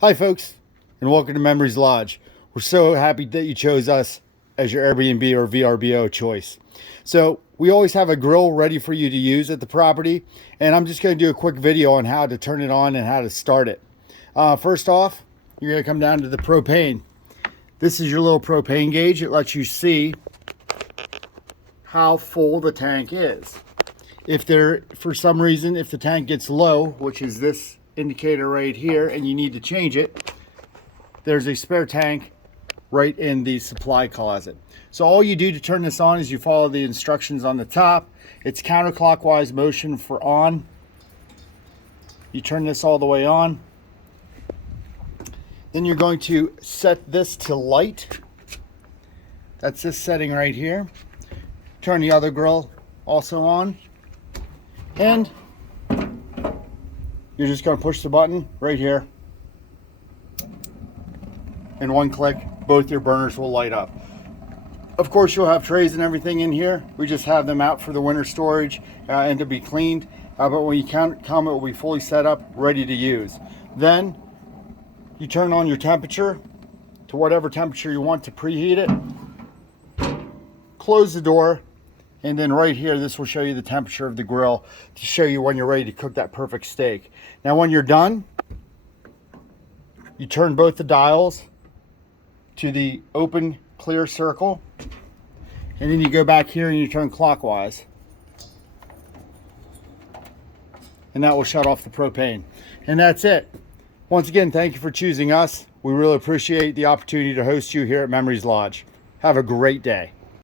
Hi folks, and welcome to Memories Lodge. We're so happy that you chose us as your Airbnb or VRBO choice. So we always have a grill ready for you to use at the property, and I'm just going to do a quick video on how to turn it on and how to start it. First off, you're going to come down to the propane. This is your little propane gauge. It lets you see how full the tank is. For some reason, if the tank gets low, which is this indicator right here, and you need to change it, there's a spare tank right in the supply closet. So all you do to turn this on is you follow the instructions on the top. It's counterclockwise motion for on. You turn this all the way on. Then you're going to set this to light. That's this setting right here. Turn the other grill also on. And you're just going to push the button right here. In one click, both your burners will light up. Of course, you'll have trays and everything in here. We just have them out for the winter storage and to be cleaned. But when you come, it will be fully set up, ready to use. Then you turn on your temperature to whatever temperature you want to preheat it. Close the door. And then right here, this will show you the temperature of the grill to show you when you're ready to cook that perfect steak. Now, when you're done, you turn both the dials to the open, clear circle. And then you go back here and you turn clockwise. And that will shut off the propane. And that's it. Once again, thank you for choosing us. We really appreciate the opportunity to host you here at Memories Lodge. Have a great day.